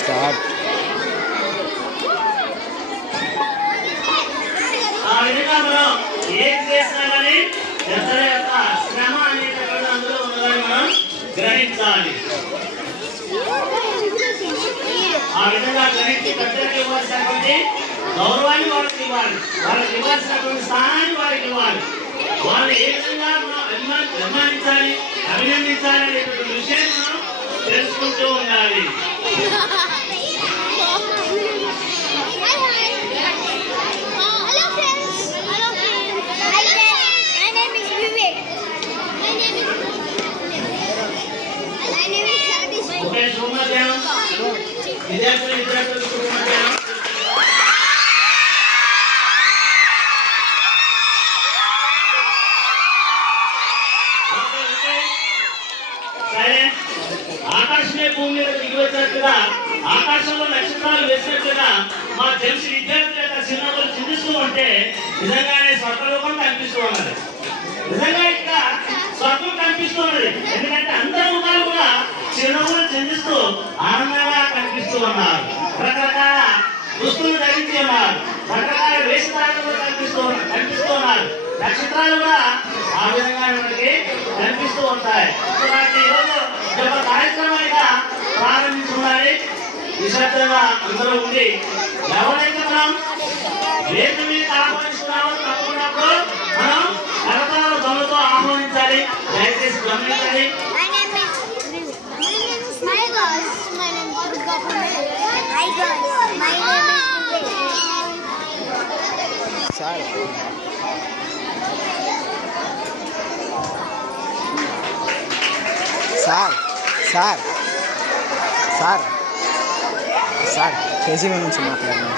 Start. ఆ విధంగా మనం ఏం చేసినా కానీ పెద్దల యొక్క శ్రమ అనేటటువంటి అందులో ఉన్నదని మనం గ్రహించాలి. ఆ విధంగా గ్రహించి పెద్దలకు ఇవ్వాల్సినటువంటి గౌరవాన్ని వాళ్ళకి ఇవ్వాలి, వాళ్ళకి ఇవ్వాల్సినటువంటి స్థానాన్ని వాళ్ళకి ఇవ్వాలి. వాళ్ళు ఏ విధంగా మనం అభిమానించాలి, అభినందించాలి అనేటువంటి విషయం మనం తెలుసుకుంటూ ఉండాలి. ఓకే, శుభమధ్యాహ్నం విద్యార్థులు శుభమధ్యాహ్నం. ఆకాశమే భూమి మీద దిగి వచ్చినట్లుగా, ఆకాశంలో నక్షత్రాలు వేసినట్లుగా మా తెలిసి విద్యార్థుల యొక్క చిరునవ్వులు చిందిస్తూ ఉంటే నిజంగానే స్వర్గలోకం కనిపిస్తూ ఉన్నది. నిజంగా ఇక్కడ స్వర్గం కనిపిస్తూ ఉన్నది. ఎందుకంటే అందరి ముఖాలు కూడా చిరునవ్వులు చిందిస్తూ ఆనందంగా కనిపిస్తూ ఉన్నారు. రకరకాల దుస్తులు ధరించి ఉన్నారు, రకరకాల వేషధారణలు కనిపిస్తూ ఉన్నారు. నక్షత్రాలు కూడా ఆ విధంగా మనకి కనిపిస్తూ ఉంటాయి. ఈరోజు ఒక కార్యక్రమంగా ప్రారంభించుకోవాలి. నిశ్శబ్దంగా అందరూ ఉండి ఎవరైతే మనం వేద మీద ఆహ్వానిస్తున్నామో తప్పకున్నప్పుడు మనం కరతాల ధ్వనులతో ఆహ్వానించాలి. దయచేసి గమనించాలి. Sir sir sir sir KC నుంచి మాట్లాడినా.